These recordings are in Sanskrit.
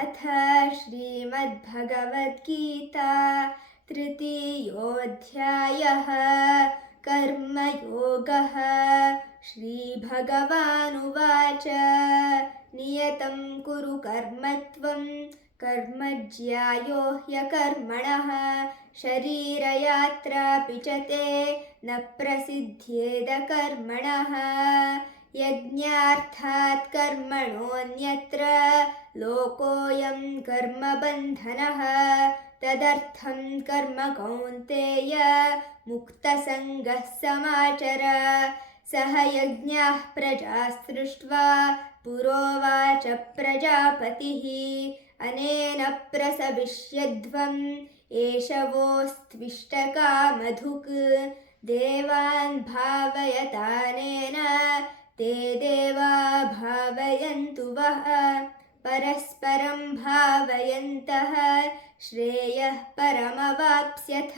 अथ श्रीमद्भगवद्गीता तृतीयोऽध्यायः कर्मयोगः। श्रीभगवानुवाच नियतं कुरु कर्मत्वं कर्म ज्यायो ह्यकर्मणः शरीरयात्रापि च ते न प्रसिद्ध्येद कर्मणः यज्ञार्थात् कर्मणोऽन्यत्र लोकोऽयं कर्मबन्धनः तदर्थं कर्म कौन्तेय मुक्तसङ्गः समाचर। सह यज्ञाः प्रजा सृष्ट्वा पुरोवाच प्रजापतिः अनेन प्रसविष्यध्वम् एष वोस्त्विष्टकामधुक् देवान् भावयतानेन ते देवा भावयन्तु वः परस्परं भावयन्तः श्रेयः परमवाप्स्यथ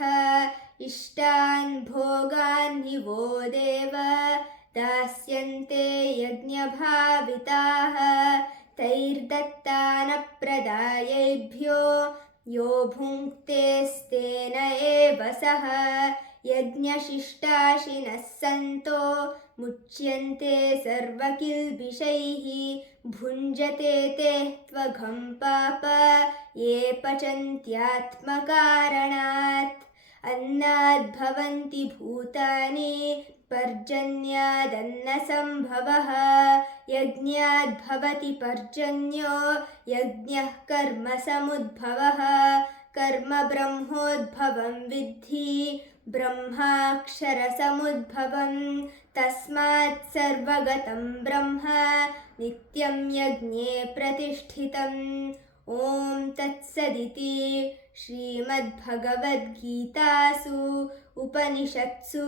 इष्टान् भोगान् हि वो देव दास्यन्ते यज्ञभाविताः तैर्दत्तानप्रदायैभ्यो यो भुङ्क्तेस्तेन एव सः यज्ञशिष्टाशिनः सन्तो मुच्यन्ते सर्वकिल्बिषैः भुञ्जते ते त्वघं पाप ये पचन्त्यात्मकारणात् अन्नाद्भवन्ति भूतानि पर्जन्यादन्नसम्भवः यज्ञाद्भवति पर्जन्यो यज्ञः कर्मसमुद्भवः कर्म ब्रह्मोद्भवं विद्धि ब्रह्माक्षरसमुद्भवं तस्मात् सर्वगतं ब्रह्म नित्यं यज्ञे प्रतिष्ठितम्। ॐ तत्सदिति श्रीमद्भगवद्गीतासु उपनिषत्सु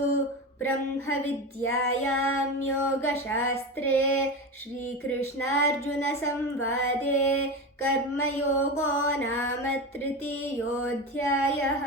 ब्रह्मविद्यायां योगशास्त्रे श्रीकृष्णार्जुनसंवादे कर्मयोगो नाम तृतीयोऽध्यायः।